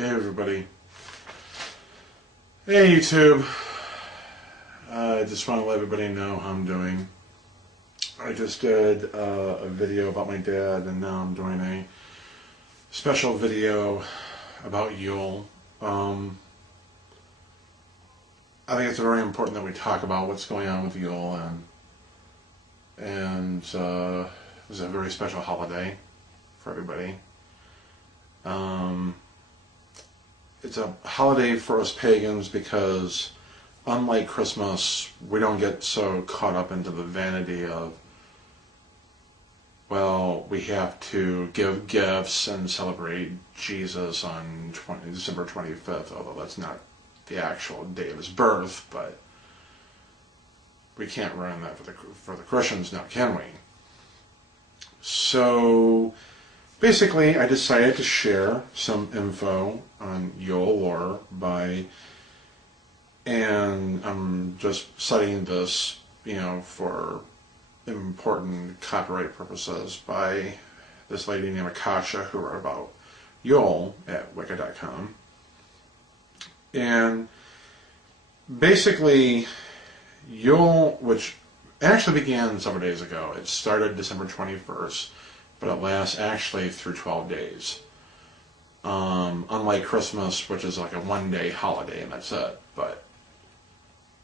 Hey everybody. Hey YouTube. I just want to let everybody know how I'm doing. I just did a video about my dad, and now I'm doing a special video about Yule. I think it's very important that we talk about what's going on with Yule, and it's a very special holiday for everybody. It's a holiday for us pagans because, unlike Christmas, we don't get so caught up into the vanity of, well, we have to give gifts and celebrate Jesus on December 25th, although that's not the actual day of his birth, but we can't run that for the Christians now, can we? So basically, I decided to share some info on Yule lore and I'm just citing this, for important copyright purposes by this lady named Akasha, who wrote about Yule at Wicca.com. And basically, Yule, which actually began several days ago, it started December 21st, but it lasts actually through 12 days. Unlike Christmas, which is like a one-day holiday and that's it, but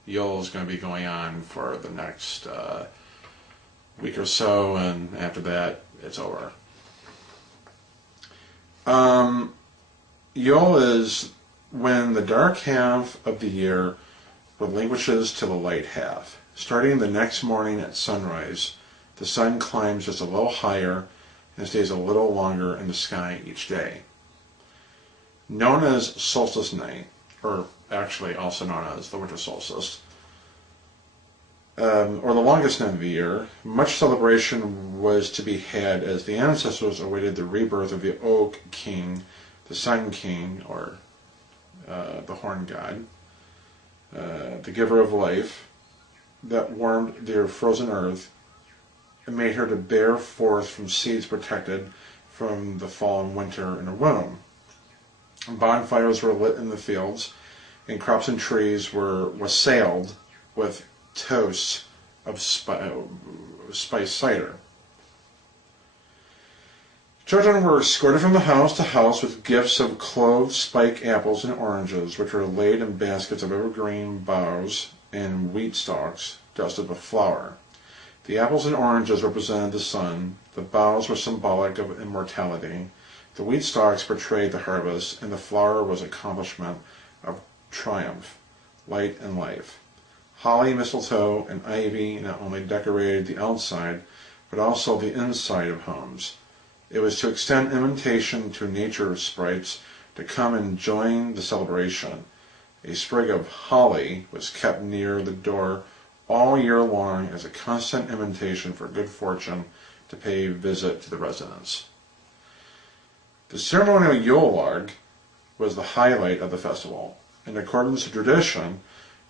Yule is going to be going on for the next week or so, and after that, it's over. Yule is when the dark half of the year relinquishes to the light half. Starting the next morning at sunrise, the sun climbs just a little higher and stays a little longer in the sky each day. Known as solstice night, or actually also known as the winter solstice, or the longest night of the year, much celebration was to be had as the ancestors awaited the rebirth of the Oak King, the Sun King, or the Horn God, the giver of life, that warmed their frozen earth and made her to bear forth from seeds protected from the fall and winter in her womb. Bonfires were lit in the fields, and crops and trees were wassailed with toasts of spiced cider. Children were escorted from house to house with gifts of cloves, spike apples, and oranges, which were laid in baskets of evergreen boughs and wheat stalks dusted with flour. The apples and oranges represented the sun, the boughs were symbolic of immortality, the wheat stalks portrayed the harvest, and the flour was accomplishment of triumph, light, and life. Holly, mistletoe, and ivy not only decorated the outside, but also the inside of homes. It was to extend invitation to nature sprites to come and join the celebration. A sprig of holly was kept near the door all year long as a constant invitation for good fortune to pay a visit to the residents. The ceremonial Yule log was the highlight of the festival. In accordance to tradition,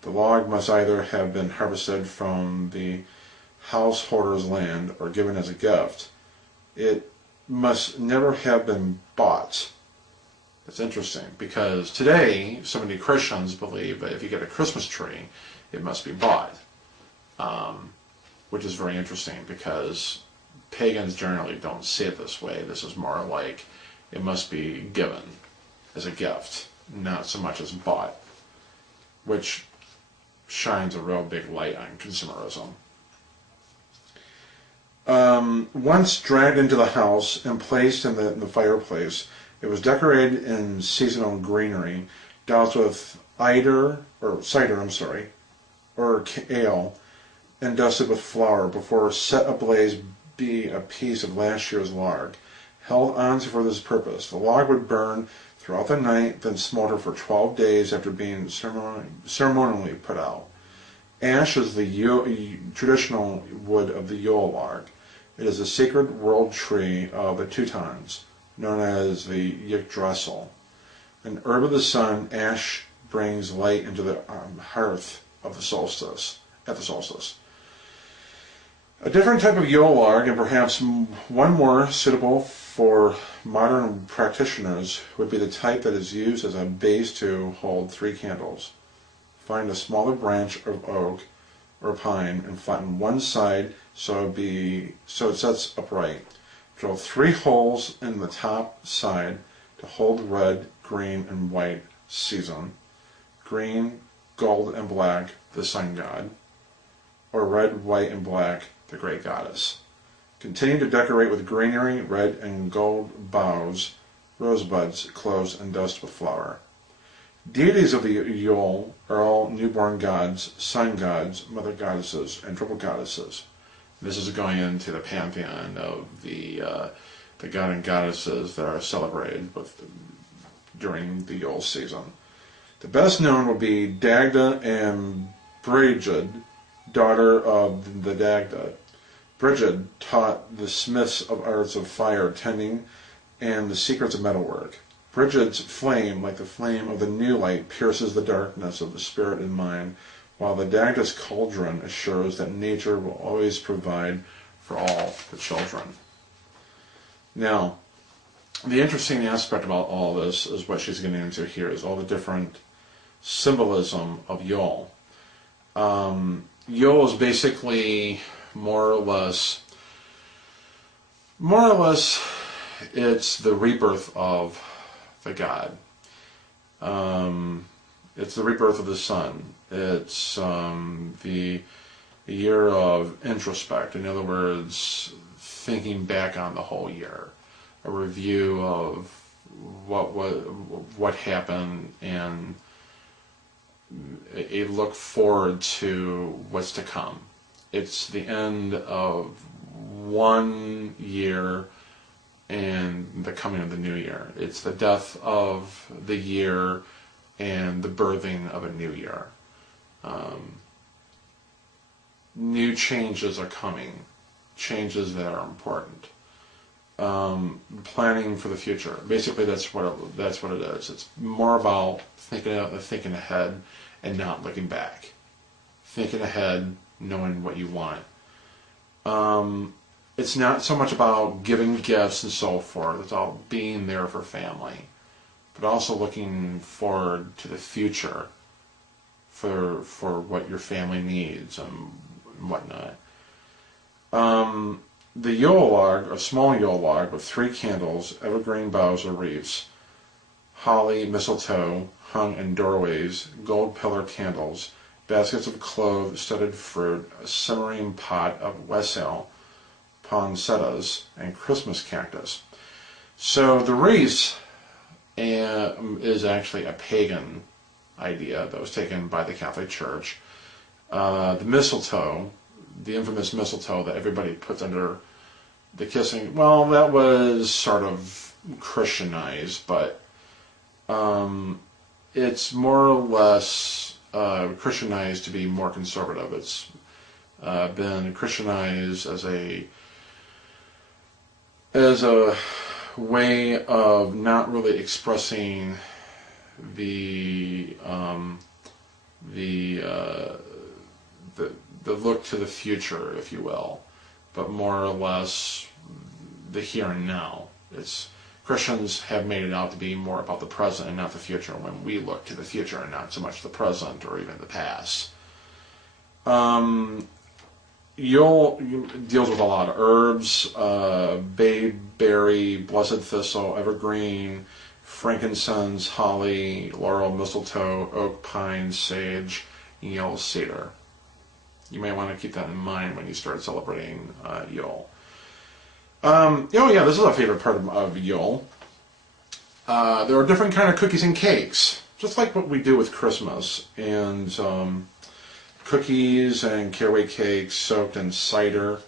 the log must either have been harvested from the householder's land or given as a gift. It must never have been bought. That's interesting, because today so many Christians believe that if you get a Christmas tree, it must be bought, which is very interesting because pagans generally don't see it this way. This is more like it must be given as a gift, not so much as bought, which shines a real big light on consumerism. Once dragged into the house and placed in the fireplace, it was decorated in seasonal greenery, doused with cider, or ale, and dusted with flour before set ablaze be a piece of last year's log, held on for this purpose. The log would burn throughout the night, then smolder for 12 days after being ceremonially put out. Ash is the traditional wood of the Yule log. It is a sacred world tree of the Teutons, known as the Yggdrasil. An herb of the sun, ash brings light into the hearth of the solstice, at the solstice. A different type of Yule log, and perhaps one more suitable for modern practitioners, would be the type that is used as a base to hold 3 candles. Find a smaller branch of oak or pine and flatten one side so it sets upright. Drill 3 holes in the top side to hold red, green, and white season, green, gold, and black, the sun god, or red, white, and black, the great goddess. Continue to decorate with greenery, red and gold boughs, rosebuds, cloves, and dust with flour. Deities of the Yule are all newborn gods, sun gods, mother goddesses, and triple goddesses. This is going into the pantheon of the god and goddesses that are celebrated during the Yule season. The best known would be Dagda and Brigid, daughter of the Dagda. Brigid taught the smiths of arts of fire tending and the secrets of metalwork. Brigid's flame, like the flame of the new light, pierces the darkness of the spirit and mind, while the Dagda's cauldron assures that nature will always provide for all the children. Now, the interesting aspect about all this is what she's getting into here, is all the different symbolism of Yule. Yule is basically more or less, it's the rebirth of the god. It's the rebirth of the sun. It's the year of introspect. In other words, thinking back on the whole year, a review of what happened, and a look forward to what's to come. It's the end of one year and the coming of the new year. It's the death of the year and the birthing of a new year. New changes are coming, changes that are important. Planning for the future. Basically, that's what it is. It's more about thinking ahead and not looking back. Thinking ahead, knowing what you want. It's not so much about giving gifts and so forth. It's all being there for family, but also looking forward to the future for what your family needs and whatnot. The Yule log, a small Yule log with 3 candles, evergreen boughs or wreaths, holly, mistletoe, hung in doorways, gold pillar candles, baskets of clove, studded fruit, a simmering pot of wassail, poinsettias, and Christmas cactus. So the wreath is actually a pagan idea that was taken by the Catholic Church. The mistletoe, the infamous mistletoe that everybody puts under the kissing, well, that was sort of Christianized, but it's more or less Christianized to be more conservative. It's been Christianized as a way of not really expressing the look to the future, if you will, but more or less the here and now. Christians have made it out to be more about the present and not the future, when we look to the future and not so much the present or even the past. Yule deals with a lot of herbs, bayberry, blessed thistle, evergreen, frankincense, holly, laurel, mistletoe, oak, pine, sage, and yellow cedar. You may want to keep that in mind when you start celebrating Yule. This is a favorite part of Yule. There are different kind of cookies and cakes, just like what we do with Christmas, and cookies and caraway cakes soaked in cider.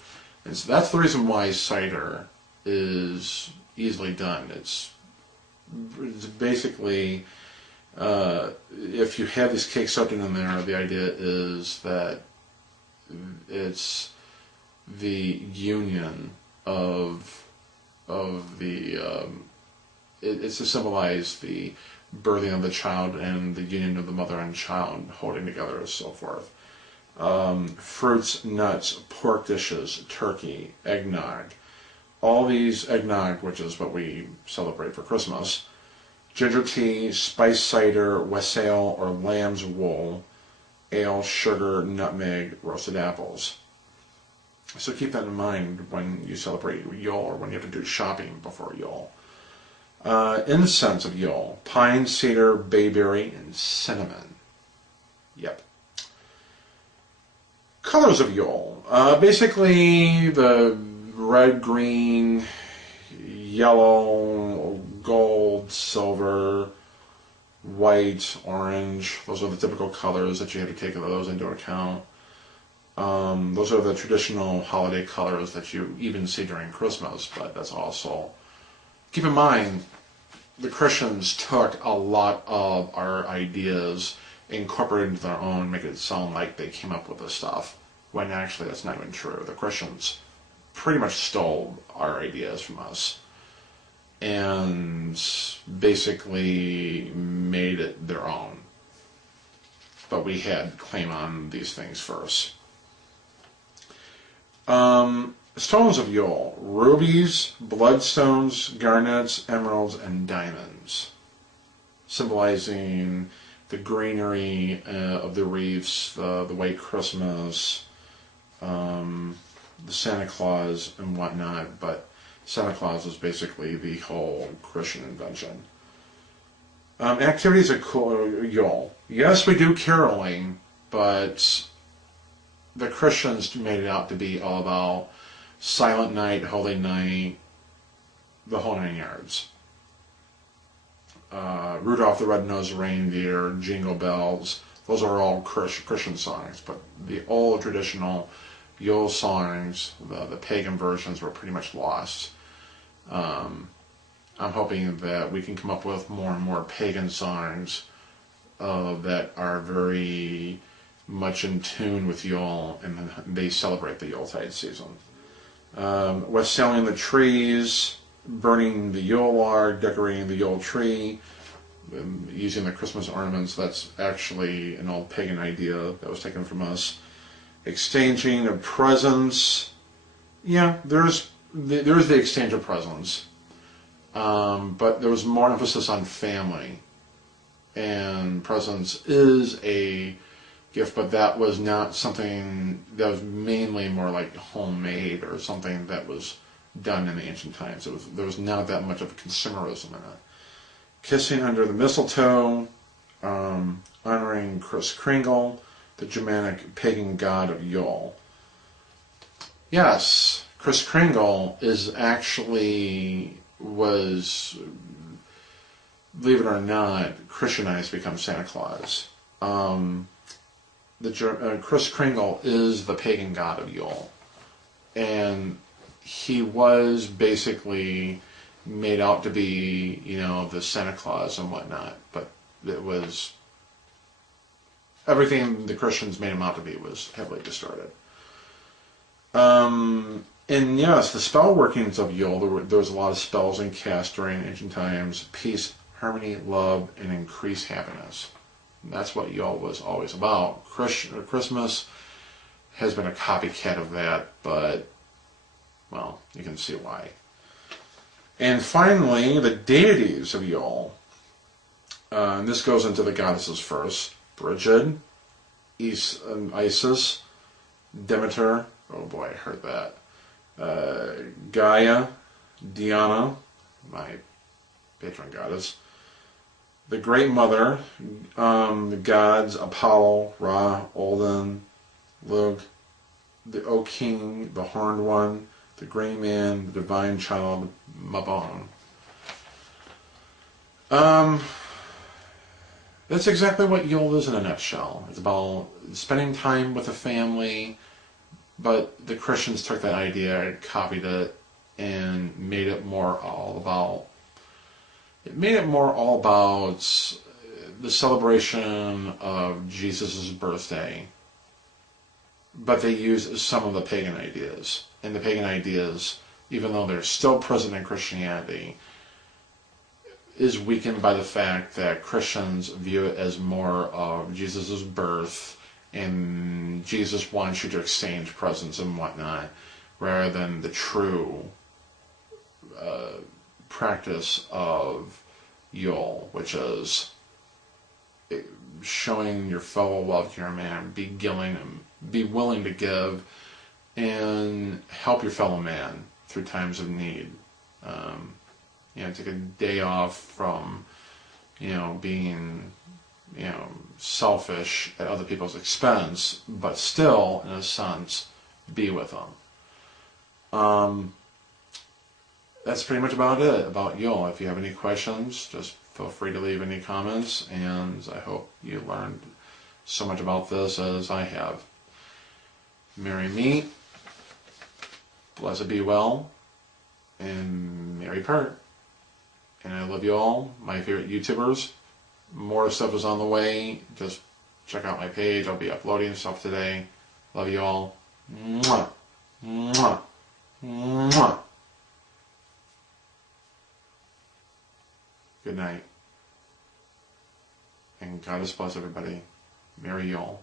And so that's the reason why cider is easily done. It's basically, if you have these cakes soaked in there, the idea is that it's the union of the it's to symbolize the birthing of the child and the union of the mother and child holding together and so forth. fruits, nuts, pork dishes, turkey, eggnog. All these eggnog, which is what we celebrate for Christmas, ginger tea, spice cider, wassail or lamb's wool, ale, sugar, nutmeg, roasted apples. So keep that in mind when you celebrate Yule or when you have to do shopping before Yule. Incense of Yule: pine, cedar, bayberry, and cinnamon. Yep. Colors of Yule. Basically the red, green, yellow, gold, silver, white, orange. Those are the typical colors that you have to take those into account. Those are the traditional holiday colors that you even see during Christmas, but that's also... Keep in mind, the Christians took a lot of our ideas, incorporated into their own, make it sound like they came up with this stuff, when actually that's not even true. The Christians pretty much stole our ideas from us and basically made it their own. But we had claim on these things first. Stones of Yule: rubies, bloodstones, garnets, emeralds, and diamonds, symbolizing the greenery of the wreaths, the white Christmas, the Santa Claus and whatnot, but Santa Claus is basically the whole Christian invention. Activities at Yule. Yes, we do caroling, but the Christians made it out to be all about Silent Night, Holy Night, the whole 9 yards. Rudolph the Red-Nosed Reindeer, Jingle Bells, those are all Christian songs, but the old traditional Yule songs, the pagan versions, were pretty much lost. I'm hoping that we can come up with more and more pagan songs that are very much in tune with Yule, and they celebrate the Yuletide season. Wassailing the trees, burning the Yule log, decorating the Yule tree, using the Christmas ornaments. That's actually an old pagan idea that was taken from us. Exchanging of presents. Yeah, there's the exchange of presents, but there was more emphasis on family, and presents is a gift, but that was not something that was mainly more like homemade or something that was done in the ancient times. There was not that much of consumerism in it. Kissing under the mistletoe, honoring Kris Kringle, the Germanic pagan god of Yule. Yes, Kris Kringle was, believe it or not, Christianized to become Santa Claus. Kris Kringle is the pagan god of Yule, and he was basically made out to be, the Santa Claus and whatnot, but it was, everything the Christians made him out to be was heavily distorted. And yes, the spell workings of Yule, there was a lot of spells and cast during ancient times: peace, harmony, love, and increased happiness. And that's what Yule was always about. Christmas has been a copycat of that, but, well, you can see why. And finally, the deities of Yule. And this goes into the goddesses first: Brigid, Isis, Demeter, oh boy, I heard that, Gaia, Diana, my patron goddess, the Great Mother, the gods Apollo, Ra, Odin, Lug, the O King, the Horned One, the Grey Man, the Divine Child, Mabon. That's exactly what Yule is in a nutshell. It's about spending time with the family, but the Christians took that idea, copied it, and made it more all about the celebration of Jesus' birthday, but they used some of the pagan ideas. And the pagan ideas, even though they're still present in Christianity, is weakened by the fact that Christians view it as more of Jesus' birth And Jesus wants you to exchange presents and whatnot, rather than the true practice of Yule, which is showing your fellow love to your man, be willing to give, and help your fellow man through times of need. Take a day off from, being, selfish at other people's expense, but still, in a sense, be with them. That's pretty much about it about Yule. If you have any questions, just feel free to leave any comments, and I hope you learned so much about this as I have. Marry me, blessed be well, and Mary part. And I love you all, my favorite YouTubers. More stuff is on the way. Just check out my page. I'll be uploading stuff today. Love you all. Mwah. Mwah. Mwah. Good night. And God bless everybody. Merry Yule.